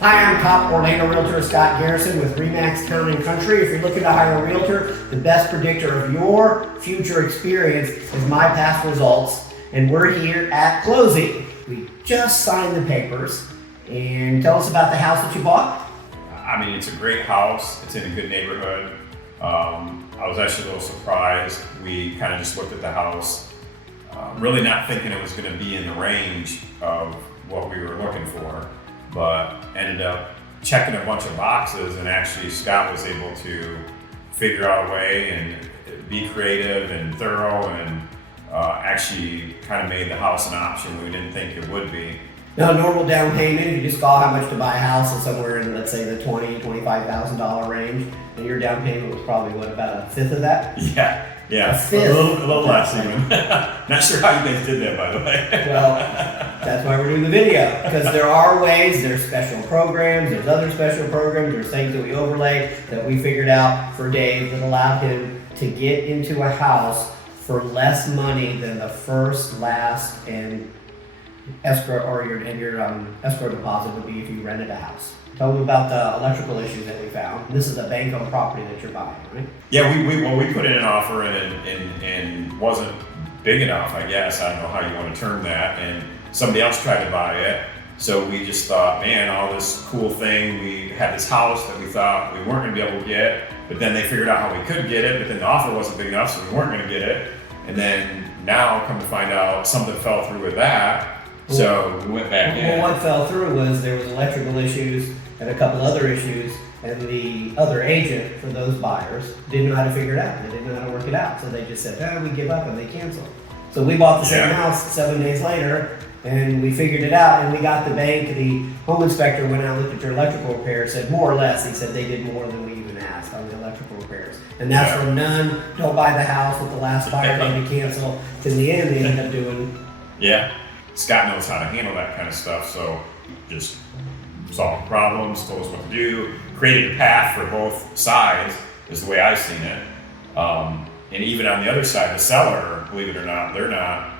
Hi, I'm top Orlando Realtor Scott Garrison with ReMax Town and Country. If you're looking to hire a realtor, the best predictor of your future experience is my past results. And we're here at closing. We just signed the papers. And tell us about the house that you bought. I mean, it's a great house. It's in a good neighborhood. I was actually a little surprised. We kind of just looked at the house, really not thinking it was going to be in the range of what we were looking for, but ended up checking a bunch of boxes, and actually Scott was able to figure out a way and be creative and thorough, and actually kind of made the house an option we didn't think it would be. Now, normal down payment, if you just saw how much to buy a house is somewhere in, let's say, the $20,000-$25,000 range, and your down payment was probably, what, about a fifth of that? Yeah, A fifth. a little less even. Not sure how you guys did that, by the way. Well, that's why we're doing the video, because there are ways, there's special programs, there's other special programs, there's things that we overlay that we figured out for Dave that allowed him to get into a house for less money than the first, last, and escrow or your escrow deposit would be if you rented a house. Tell me about the electrical issues that we found. This is a bank-owned property that you're buying, right? Yeah, we put in an offer and wasn't big enough, I guess. I don't know how you want to term that. And somebody else tried to buy it. So we just thought, man, all this cool thing. We had this house that we thought we weren't going to be able to get, but then they figured out how we could get it, but then the offer wasn't big enough, so we weren't going to get it. And then now, come to find out, something fell through with that. So we went back in. Well, what fell through was there was electrical issues and a couple other issues, and the other agent for those buyers didn't know how to figure it out. They didn't know how to work it out. So they just said, we give up, and they canceled. So we bought the same house 7 days later, and we figured it out, and we got the bank. The home inspector went out and looked at your electrical repairs, said more or less, he said they did more than we even asked on the electrical repairs. And that's from none, don't buy the house with the last buyer going to cancel. To the end, they ended up doing. Yeah. Scott knows how to handle that kind of stuff, so just solved problems, told us what to do, created a path for both sides, is the way I've seen it. And even on the other side, the seller, believe it or not, they're not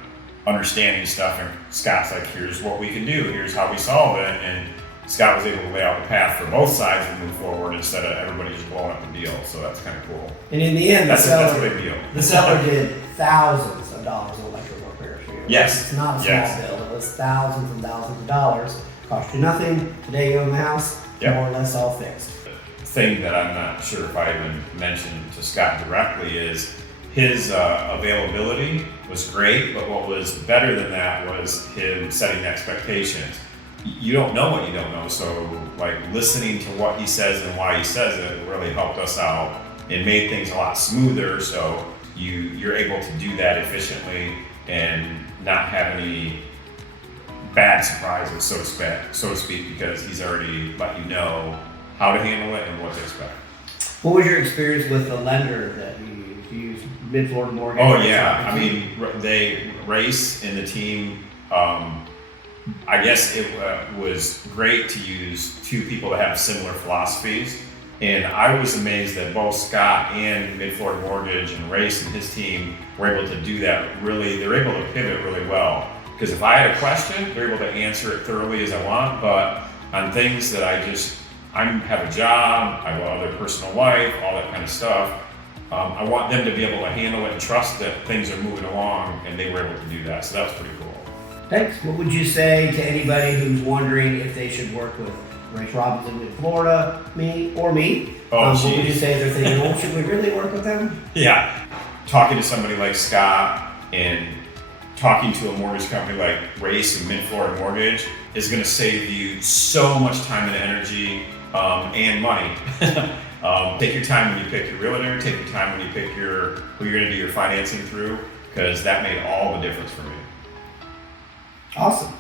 understanding stuff, and Scott's like, here's what we can do, here's how we solve it, and Scott was able to lay out the path for both sides to move forward instead of everybody just blowing up the deal, so that's kind of cool. And in the end, that's a big deal. The seller did thousands of dollars in electrical repairs for you. Yes. It's not a small bill. It was thousands and thousands of dollars. Cost you nothing. Today you own the house, more or less all fixed. The thing that I'm not sure if I even mentioned to Scott directly is his availability was great, but what was better than that was him setting expectations. You don't know what you don't know, so like listening to what he says and why he says it really helped us out and made things a lot smoother, so you're able to do that efficiently and not have any bad surprises, so to speak, because he's already let you know how to handle it and what to expect. What was your experience with the lender that you used? You used Mid-Florida Mortgage? Oh yeah, I mean, Race and the team, I guess it was great to use two people that have similar philosophies. And I was amazed that both Scott and Mid-Florida Mortgage and Race and his team were able to do that really. They're able to pivot really well. Because if I had a question, they're able to answer it thoroughly as I want. But on things that I have a job, I have another personal life, all that kind of stuff, I want them to be able to handle it and trust that things are moving along, and they were able to do that. So that was pretty cool. Thanks. What would you say to anybody who's wondering if they should work with Race Robinson in Florida, me? What would you say they're thinking, should we really work with them? Yeah. Talking to somebody like Scott and talking to a mortgage company like Race and Mid-Florida Mortgage is going to save you so much time and energy and money. Take your time when you pick your realtor, take your time when you pick who you're going to do your financing through, because that made all the difference for me. Awesome.